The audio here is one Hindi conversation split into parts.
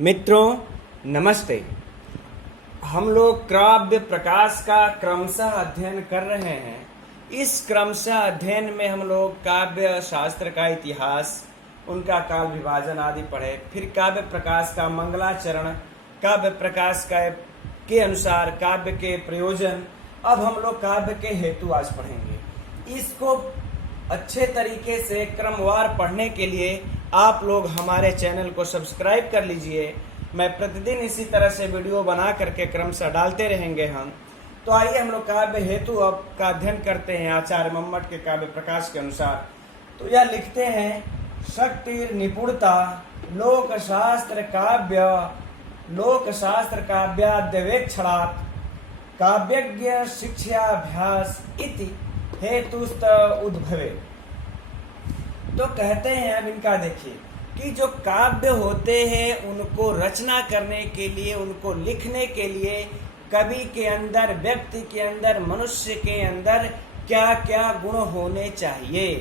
मित्रों नमस्ते। हम लोग काव्य प्रकाश का क्रमशः अध्ययन कर रहे हैं। इस क्रमशः अध्ययन में हम लोग काव्य शास्त्र का इतिहास, उनका काल विभाजन आदि पढ़े। फिर काव्य प्रकाश का मंगलाचरण, काव्य प्रकाश का के अनुसार काव्य के प्रयोजन। अब हम लोग काव्य के हेतु आज पढ़ेंगे। इसको अच्छे तरीके से क्रमवार पढ़ने के लिए आप लोग हमारे चैनल को सब्सक्राइब कर लीजिए। मैं प्रतिदिन इसी तरह से वीडियो बना करके क्रमशः डालते रहेंगे हम। तो आइए हम लोग काव्य हेतु अब का अध्ययन करते हैं आचार्य मम्मट के काव्य प्रकाश के अनुसार। तो यह लिखते हैं, शक्ति निपुणता लोक शास्त्र काव्याद्यवेक्षणात् काव्यज्ञ शिक्षाभ्यास इति हेतुस्त उद्भवे। तो कहते हैं, अब इनका देखिए कि जो काव्य होते हैं उनको रचना करने के लिए, उनको लिखने के लिए कवि के अंदर, व्यक्ति के अंदर, मनुष्य के अंदर क्या क्या गुण होने चाहिए,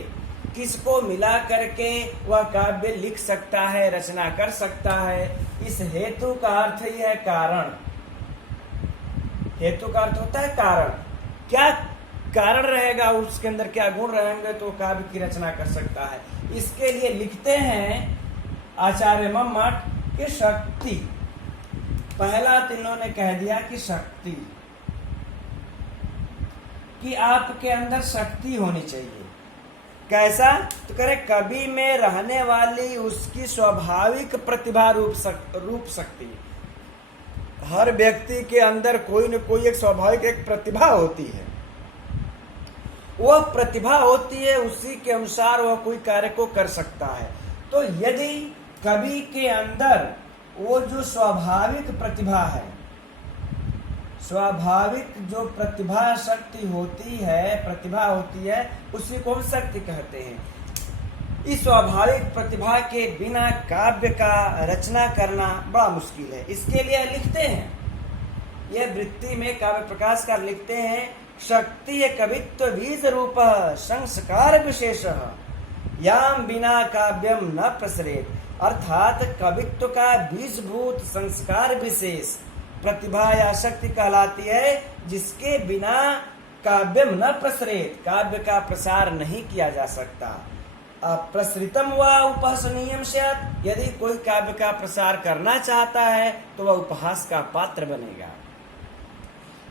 किसको मिला करके वह काव्य लिख सकता है, रचना कर सकता है। इस हेतु का अर्थ ही है कारण। हेतु का अर्थ होता है कारण। क्या कारण रहेगा, उसके अंदर क्या गुण रहेंगे तो काव्य की रचना कर सकता है। इसके लिए लिखते हैं आचार्य मम्मट कि शक्ति, पहला तो इन्होंने कह दिया कि शक्ति, कि आपके अंदर शक्ति होनी चाहिए। कैसा? तो करे कवि में रहने वाली उसकी स्वाभाविक प्रतिभा रूप शक्ति। हर व्यक्ति के अंदर कोई न कोई एक स्वाभाविक एक प्रतिभा होती है। वह प्रतिभा होती है, उसी के अनुसार वह कोई कार्य को कर सकता है। तो यदि कवि के अंदर वो जो स्वाभाविक प्रतिभा है, स्वाभाविक जो प्रतिभा शक्ति होती है, प्रतिभा होती है, उसी को हम शक्ति कहते हैं। इस स्वाभाविक प्रतिभा के बिना काव्य का रचना करना बड़ा मुश्किल है। इसके लिए लिखते हैं, यह वृत्ति में काव्य प्रकाश का लिखते हैं, शक्ति कवित्व बीज रूप संस्कार विशेष याम बिना काव्यम न प्रसरेत। अर्थात कवित्व का बीजभूत संस्कार विशेष प्रतिभा या शक्ति कहलाती है, जिसके बिना काव्यम न प्रसरेत, काव्य का प्रसार नहीं किया जा सकता। प्रसृतम व उपहासनीयम स्यात्, यदि कोई काव्य का प्रसार करना चाहता है तो वह उपहास का पात्र बनेगा।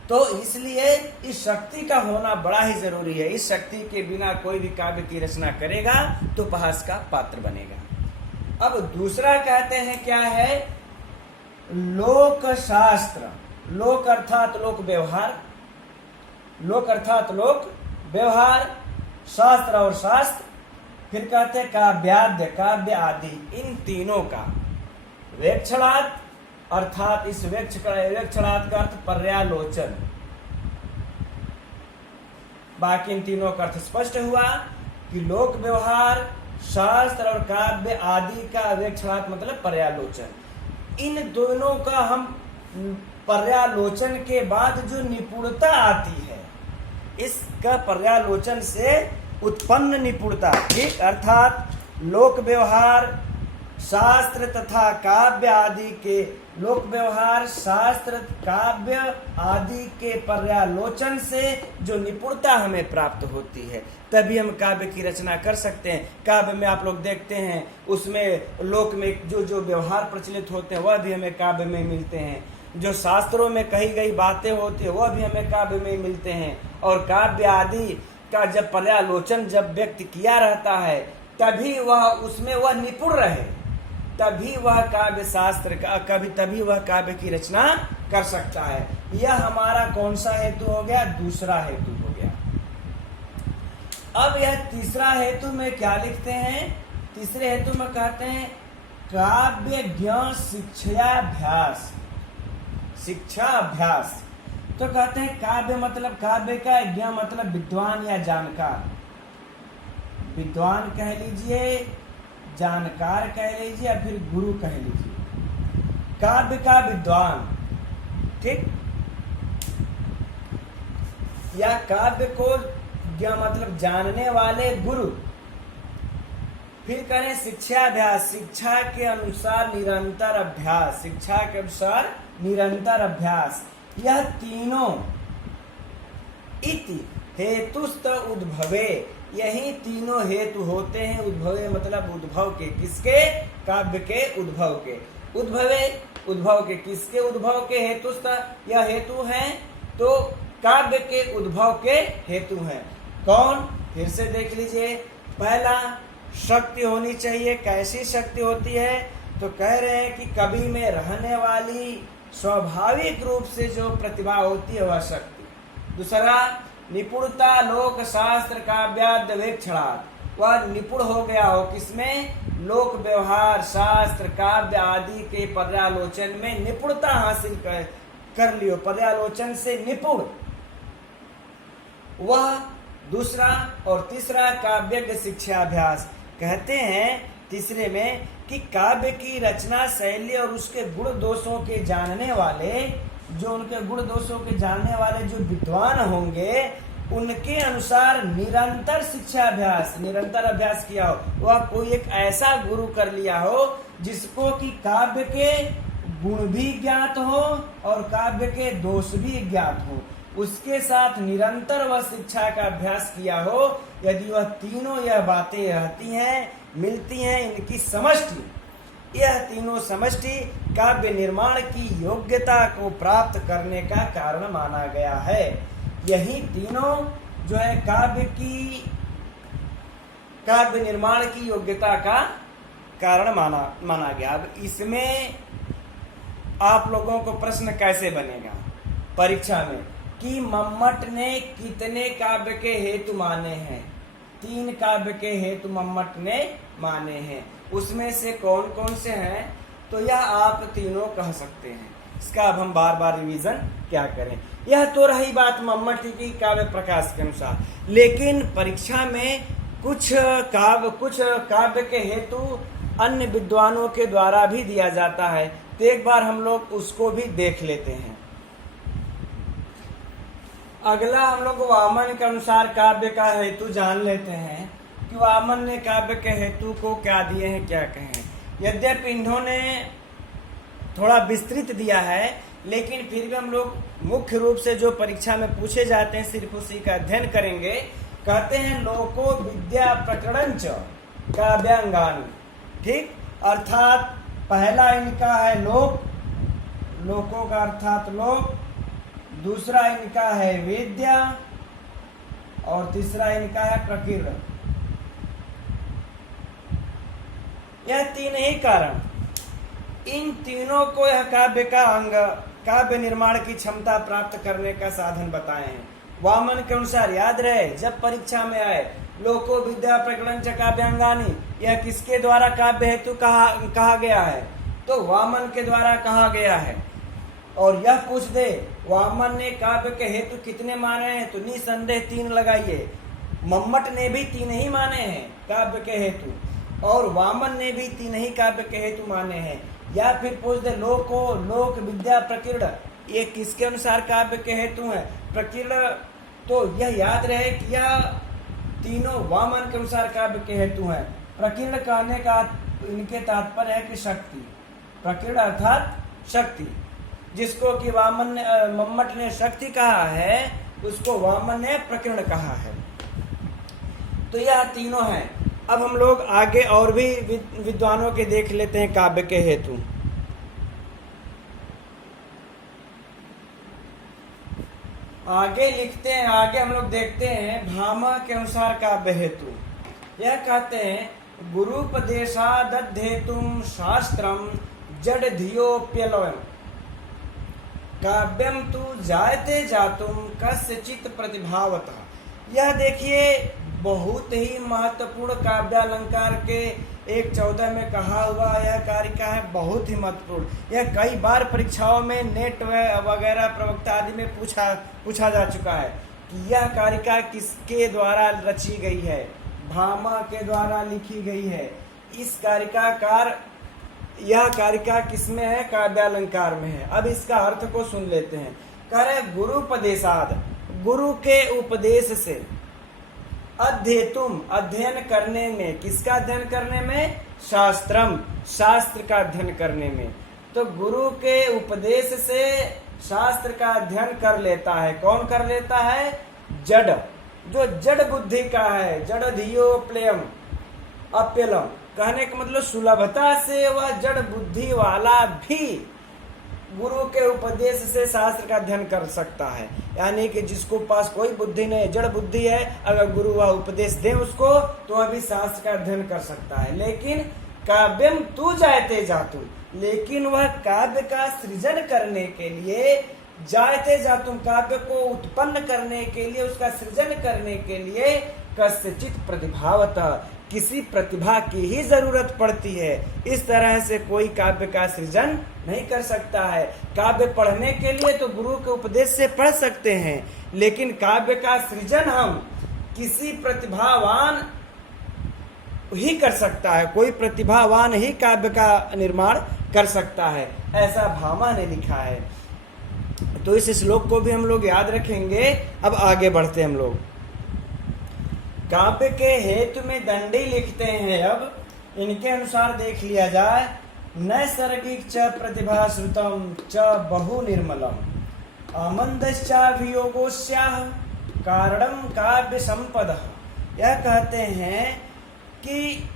तो इसलिए इस शक्ति का होना बड़ा ही जरूरी है। इस शक्ति के बिना कोई भी काव्य की रचना करेगा तो उपहास का पात्र बनेगा। अब दूसरा कहते हैं क्या है? लोक शास्त्र। लोक अर्थात लोक व्यवहार, लोक अर्थात लोक व्यवहार, शास्त्र और शास्त्र। फिर कहते हैं काव्याद्य, काव्य आदि, इन तीनों का वेक्षणात्, अर्थात इस वेक्षणात् का अर्थ पर्यालोचन। बाकी इन तीनों का अर्थ स्पष्ट हुआ कि लोक व्यवहार, शास्त्र और काव्य आदि का वेक्षणात् मतलब पर्यालोचन। इन दोनों का हम पर्यालोचन के बाद जो निपुणता आती है, इसका पर्यालोचन से उत्पन्न निपुणता, ठीक, अर्थात लोक व्यवहार, शास्त्र तथा काव्य आदि के, लोक व्यवहार, शास्त्र, काव्य आदि के पर्यालोचन से जो निपुणता हमें प्राप्त होती है, तभी हम काव्य की रचना कर सकते हैं। काव्य में आप लोग देखते हैं, उसमें लोक में जो जो व्यवहार प्रचलित होते हैं वह भी हमें काव्य में मिलते हैं। जो शास्त्रों में कही गई बातें होती है वह भी हमें काव्य में मिलते हैं। और काव्य आदि का जब पर्यालोचन जब व्यक्ति किया रहता है, तभी वह उसमें वह निपुण रहे, तभी वह काव्य शास्त्र का तभी वह काव्य की रचना कर सकता है। यह हमारा कौन सा हेतु हो गया? दूसरा हेतु हो गया। अब यह तीसरा हेतु में क्या लिखते हैं? तीसरे हेतु में कहते हैं काव्य ज्ञान शिक्षाभ्यास, शिक्षा अभ्यास। तो कहते हैं काव्य मतलब, काव्य का ज्ञान मतलब विद्वान या जानकार। विद्वान कह लीजिए, जानकार कह लीजिए या फिर गुरु कह लीजिए। काव्य का विद्वान, ठीक, या काव्य को क्या मतलब जानने वाले गुरु। फिर करें शिक्षाभ्यास, शिक्षा के अनुसार निरंतर अभ्यास, शिक्षा के अनुसार निरंतर अभ्यास। यह तीनों इति हेतुस्त उद्भवे, यही तीनों हेतु होते हैं। उद्भवे मतलब उद्भव के, किसके? काव्य के उद्भव के। उद्भवे उद्भव के, किसके उद्भव के? हेतुस्त, यह हेतु हैं तो काव्य के उद्भव के हेतु हैं। कौन? फिर से देख लीजिए। पहला, शक्ति होनी चाहिए। कैसी शक्ति होती है? तो कह रहे हैं कि कवि में रहने वाली स्वाभाविक रूप से जो प्रतिभा होती है वह शक्ति। दूसरा, निपुणता, लोक शास्त्र काव्याद्य वेक्षणात्, वह निपुण हो गया हो किसमें? लोक व्यवहार, शास्त्र, काव्य आदि के पर्यालोचन में निपुणता हासिल कर लियो, पर्यालोचन से निपुण वह। दूसरा और तीसरा, काव्य शिक्षाभ्यास। कहते हैं तीसरे में कि काव्य की रचना शैली और उसके गुण दोषों के जानने वाले, जो उनके गुण दोषों के जानने वाले जो विद्वान होंगे, उनके अनुसार निरंतर शिक्षाभ्यास, निरंतर अभ्यास किया हो। वह कोई एक ऐसा गुरु कर लिया हो जिसको कि काव्य के गुण भी ज्ञात हो और काव्य के दोष भी ज्ञात हो, उसके साथ निरंतर वह शिक्षा का अभ्यास किया हो। यदि वह तीनों यह बातें रहती हैं, मिलती हैं, इनकी समष्टि, यह तीनों समष्टि काव्य निर्माण की योग्यता को प्राप्त करने का कारण माना गया है। यही तीनों जो है काव्य निर्माण की योग्यता का कारण माना गया। अब इसमें आप लोगों को प्रश्न कैसे बनेगा परीक्षा में कि मम्मट ने कितने काव्य के हेतु माने हैं? 3 काव्य के हेतु मम्मट ने माने हैं। उसमें से कौन कौन से हैं? तो यह आप तीनों कह सकते हैं। इसका अब हम बार बार रिवीजन क्या करें। यह तो रही बात मम्मट की काव्य प्रकाश के अनुसार, लेकिन परीक्षा में कुछ काव्य के हेतु अन्य विद्वानों के द्वारा भी दिया जाता है, तो एक बार हम लोग उसको भी देख लेते हैं। अगला हम लोग वामन के अनुसार काव्य का हेतु जान लेते हैं कि वामन ने काव्य के हेतु को क्या दिए हैं, क्या कहें। यद्यपि इन्होंने थोड़ा विस्तृत दिया है, लेकिन फिर भी हम लोग मुख्य रूप से जो परीक्षा में पूछे जाते हैं सिर्फ उसी का अध्ययन करेंगे। कहते हैं लोको विद्या प्रकरणंच काव्यांगानि, ठीक, अर्थात पहला इनका है लोक, लोकों का अर्थात लोक, दूसरा इनका है विद्या और तीसरा इनका है प्रकीर्ण। यह 3 ही कारण, इन तीनों को यह काव्य का अंग, काव्य निर्माण की क्षमता प्राप्त करने का साधन बताए हैं। वामन के अनुसार याद रहे जब परीक्षा में आए लोको विद्या प्रकरण च काव्यांगानि, यह किसके द्वारा काव्य हेतु कहा गया है? तो वामन के द्वारा कहा गया है। और यह पूछ दे वामन ने काव्य के हेतु कितने माने हैं, तो निसंदेह 3 लगाइए। मम्मट ने भी 3 ही माने हैं काव्य के हेतु, और वामन ने भी 3 ही काव्य के हेतु माने हैं। या फिर पूछ दे लोक विद्या प्रकीर्ण, ये किसके अनुसार काव्य के हेतु हैं? प्रकीर्ण। तो यह याद रहे कि यह तीनों वामन के अनुसार काव्य के हेतु हैं। प्रकीर्ण कहने का इनके तात्पर्य है कि शक्ति, प्रकीर्ण अर्थात शक्ति, जिसको कि मम्मट ने शक्ति कहा है उसको वामन ने प्रकीर्ण कहा है। तो यह तीनों हैं। अब हम लोग आगे और भी विद्वानों के देख लेते हैं काव्य के हेतु। आगे लिखते हैं, आगे हम लोग देखते हैं भामा के अनुसार काव्य हेतु। यह कहते हैं गुरुपदेशादध्येतुम शास्त्रम जड धियोप्यलवम् काव्यम तु जायते जातुम कस्यचित् प्रतिभावतः। यह देखिए बहुत ही महत्वपूर्ण काव्यालंकार के 1:14 में कहा हुआ यह कारिका है, बहुत ही महत्वपूर्ण। यह कई बार परीक्षाओं में नेट वगैरह प्रवक्ता आदि में पूछा जा चुका है कि यह कारिका किसके द्वारा रची गई है? भामा के द्वारा लिखी गई है। यह कारिका किसमें है? काव्यालंकार में है। अब इसका अर्थ को सुन लेते हैं। कह रहे गुरुपदेशाद, गुरु के उपदेश से, अध्येतुम, अध्ययन करने में, किसका अध्ययन करने में? शास्त्रम, शास्त्र का अध्ययन करने में। तो गुरु के उपदेश से शास्त्र का अध्ययन कर लेता है। कौन कर लेता है? जड़, जो जड़ बुद्धि का है। जड़ धियो प्लेयम अप्यलम, कहने का मतलब सुलभता से वह जड़ बुद्धि वाला भी गुरु के उपदेश से शास्त्र का अध्ययन कर सकता है। यानी कि जिसको पास कोई बुद्धि नहीं, जड़ बुद्धि है, अगर गुरु वह उपदेश दे उसको तो वह भी शास्त्र का अध्ययन कर सकता है। लेकिन काव्यम तू जायते जातु, लेकिन वह काव्य का सृजन करने के लिए, जायते जातुम, काव्य को उत्पन्न करने के लिए, उसका सृजन करने के लिए कस्यचित प्रतिभावतः, किसी प्रतिभा की ही जरूरत पड़ती है। इस तरह से कोई काव्य का सृजन नहीं कर सकता है। काव्य पढ़ने के लिए तो गुरु के उपदेश से पढ़ सकते हैं, लेकिन काव्य का सृजन हम किसी प्रतिभावान ही कर सकता है। कोई प्रतिभावान ही काव्य का निर्माण कर सकता है, ऐसा भामा ने लिखा है। तो इस श्लोक को भी हम लोग याद रखेंगे। अब आगे बढ़ते हम लोग। काव्य के हेतु में दंडी लिखते हैं। अब इनके अनुसार देख लिया जाए। नैसर्गिक च प्रतिभा श्रुतम च बहु निर्मलम अमंदश्चाभियोगोस्याह कारणम काव्य संपदा। यह कहते हैं कि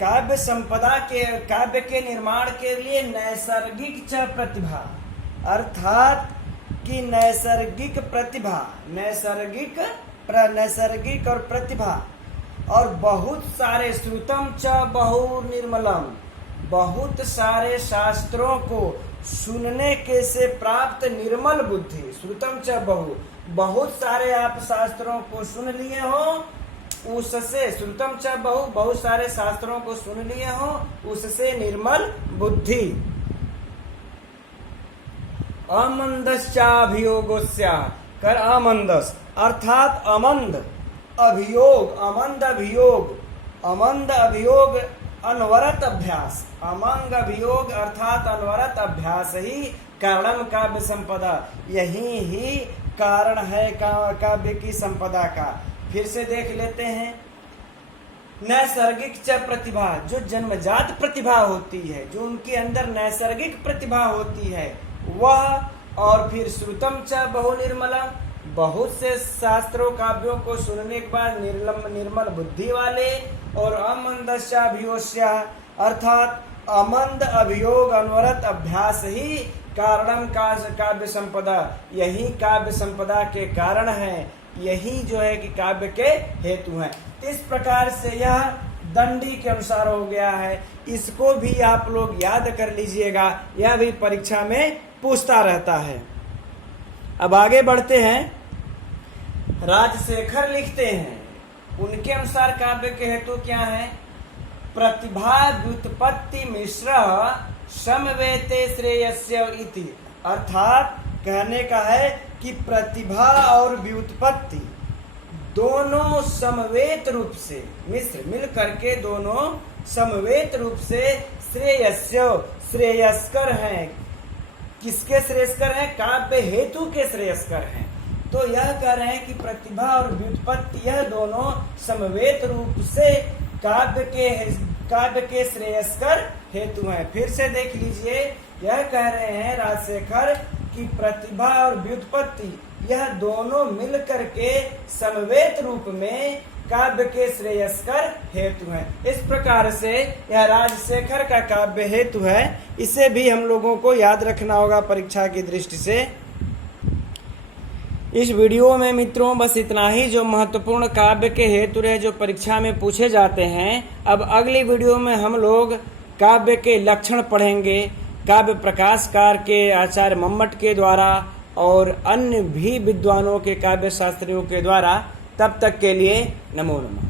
काव्य संपदा के, काव्य के निर्माण के लिए नैसर्गिक च प्रतिभा, अर्थात कि नैसर्गिक प्रतिभा, नैसर्गिक और प्रतिभा, और बहुत सारे, श्रुतम च बहु निर्मलम, बहुत सारे शास्त्रों को सुनने के से प्राप्त निर्मल बुद्धि। श्रुतम च बहु, बहुत सारे आप शास्त्रों को सुन लिए हो, उससे, श्रुतम च बहु, बहुत सारे शास्त्रों को सुन लिए हो, उससे निर्मल बुद्धि। अमंदश्चाभियोगोस्या, कर अमंदस, अर्थात अमंद अभियोग, अमंद अभियोग, अमंद अभियोग अनवरत अभ्यास, अमंग अभियोग अर्थात अनवरत अभ्यास ही कारणम काव्य संपदा, यही ही कारण है काव्य की संपदा का। फिर से देख लेते हैं। नैसर्गिक च प्रतिभा, जो जन्मजात प्रतिभा होती है, जो उनके अंदर नैसर्गिक प्रतिभा होती है वह, और फिर श्रुतम च बहु निर्मलम, बहुत से शास्त्रों काव्यों को सुनने के बाद निर्मल बुद्धि वाले, और अमंदश्चाभियोस्या अर्थात अमंद अभियोग अनवरत अभ्यास ही कारणम काव्य संपदा, यही काव्य संपदा के कारण है, यही जो है कि काव्य के हेतु हैं। इस प्रकार से यह दंडी के अनुसार हो गया है। इसको भी आप लोग याद कर लीजिएगा, यह भी परीक्षा में पूछता रहता है। अब आगे बढ़ते हैं। राजशेखर लिखते हैं, उनके अनुसार काव्य के हेतु क्या है? प्रतिभा व्युत्पत्ति मिश्र समवेते श्रेयस्य इति, अर्थात कहने का है कि प्रतिभा और व्युत्पत्ति दोनों समवेत रूप से, मिश्र मिल करके दोनों समवेत रूप से श्रेयस्य, श्रेयस्कर हैं। किसके श्रेयस्कर हैं? काव्य हेतु के श्रेयस्कर हैं। तो यह कह रहे हैं कि प्रतिभा और व्युत्पत्ति यह दोनों समवेत रूप से काव्य के श्रेयस्कर हेतु हैं। फिर से देख लीजिए, यह कह रहे हैं राजशेखर कि प्रतिभा और व्युत्पत्ति यह दोनों मिलकर के समवेत रूप में काव्य के श्रेयस्कर हेतु हैं। इस प्रकार से यह राजशेखर का काव्य हेतु है। इसे भी हम लोगों को याद रखना होगा परीक्षा की दृष्टि से। इस वीडियो में मित्रों बस इतना ही जो महत्वपूर्ण काव्य के हेतु रहे जो परीक्षा में पूछे जाते हैं। अब अगली वीडियो में हम लोग काव्य के लक्षण पढ़ेंगे, काव्य प्रकाशकार के आचार्य मम्मट के द्वारा और अन्य भी विद्वानों के काव्य शास्त्रियों के द्वारा। तब तक के लिए नमो नमः।